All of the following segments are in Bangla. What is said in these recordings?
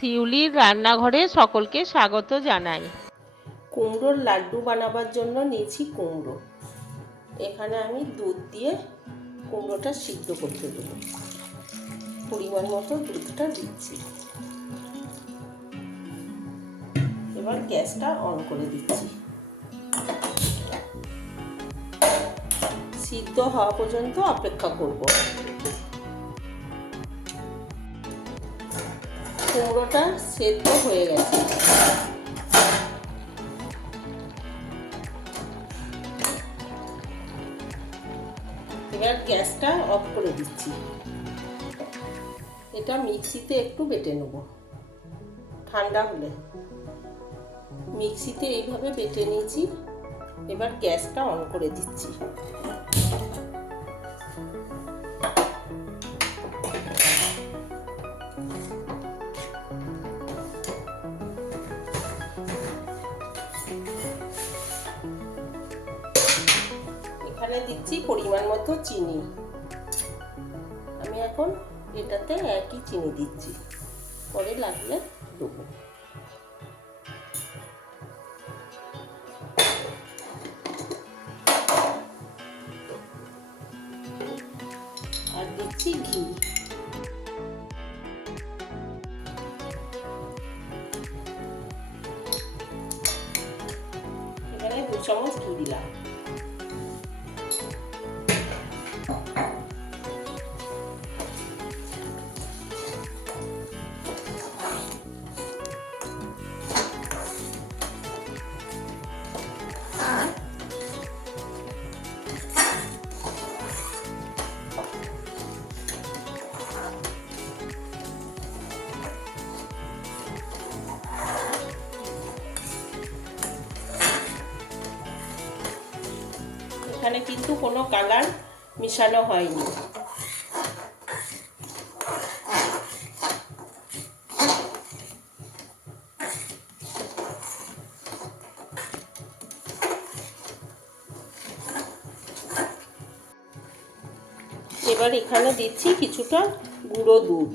শিউলির রান্নাঘরে সকলকে স্বাগত জানাই। কুমড়োর লাড্ডু বানাবার জন্য নিয়েছি কুমড়ো। এখানে আমি দুধ দিয়ে কুমড়োটা সিদ্ধ করতে দেবো। পরিমাণ মতো দুধটা দিচ্ছি। এবার গ্যাসটা অন করে দিচ্ছি। সিদ্ধ হওয়া পর্যন্ত অপেক্ষা করব। কুমড়োটা সেদ্ধ হয়ে গেছে। এবার গ্যাসটা অফ করে দিচ্ছি। এটা মিক্সিতে একটু বেটে নেব। ঠান্ডা হলে। মিক্সিতে এইভাবে বেটে নিয়েছি। এবার গ্যাসটা অন করে দিচ্ছি। এখানে দিচ্ছি পরিমাণ মতো চিনি। আমি এখন এটাতে একই চিনি দিচ্ছি। পরে লাগলে দেবো। আর দিচ্ছি ঘি। এখানে দু চামচ ঘি দিলাম। এখানে কিন্তু কোনো কালার মিশানো হয়নি। এবার এখানে দিচ্ছি কিছুটা গুঁড়ো দুধ।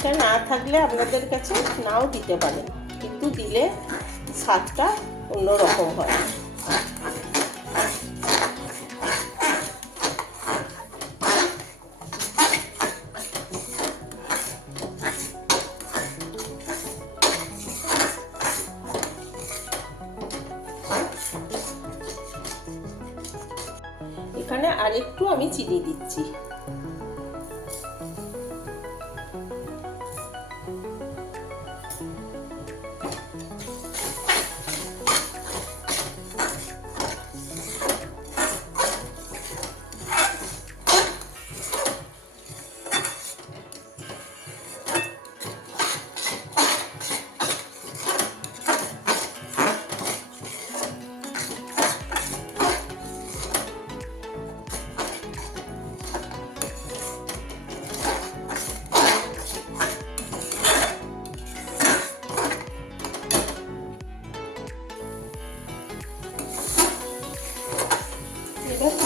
এটা না থাকলে আপনাদের কাছে নাও দিতে পারেন, কিন্তু দিলে স্বাদটা অন্যরকম হয়। এখানে আরেকটু আমি চিনি দিচ্ছি।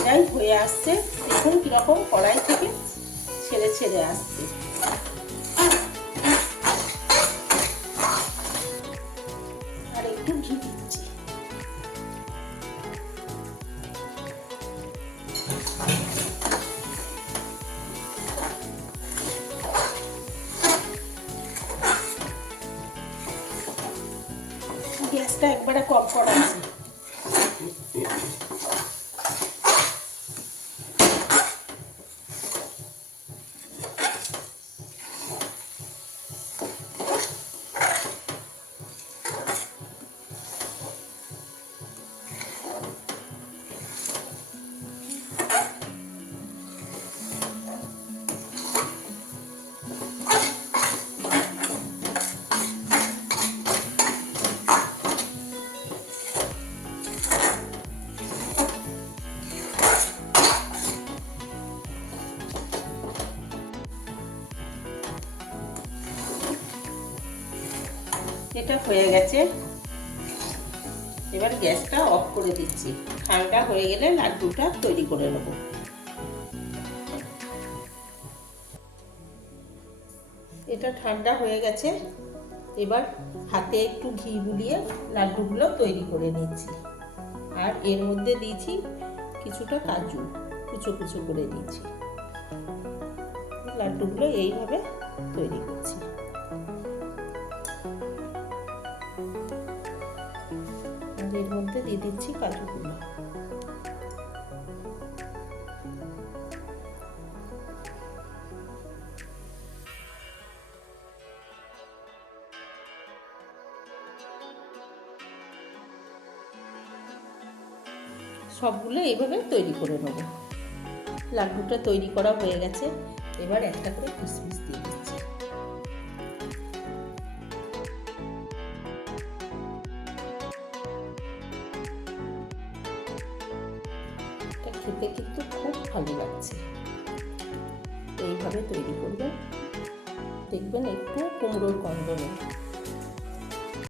প্রায় হয়ে আসছে, দেখুন কীরকম কড়াই থেকে ছেড়ে ছেড়ে আসছে। আর একটু ঘি দিচ্ছি। গ্যাসটা একবারে কম করা আছে। এটা হয়ে গেছে। এবার গ্যাসটা অফ করে দিচ্ছি। ঠান্ডা হয়ে গেলে লাড্ডুটা তৈরি করে নেব। এটা ঠান্ডা হয়ে গেছে। এবার হাতে একটু ঘি বুলিয়ে লাড্ডুগুলো তৈরি করে নিচ্ছি। আর এর মধ্যে দিয়েছি কিছুটা কাজু। কুচো কুচো করে দিয়েছি। লাড্ডুগুলো এইভাবে তৈরি করছি। এর মধ্যে দিয়ে দিচ্ছি কাজুগুলো সবগুলো এইভাবে তৈরি করে নেব। লাড্ডুটা তৈরি করা হয়ে গেছে। এবার একটা করে কিশমিশ দিয়ে দিচ্ছি। খেতে কিন্তু খুব ভালো লাগছে। এইভাবে তৈরি করবেন দেখবেন একটু কুমড়োর গন্ধ নেই।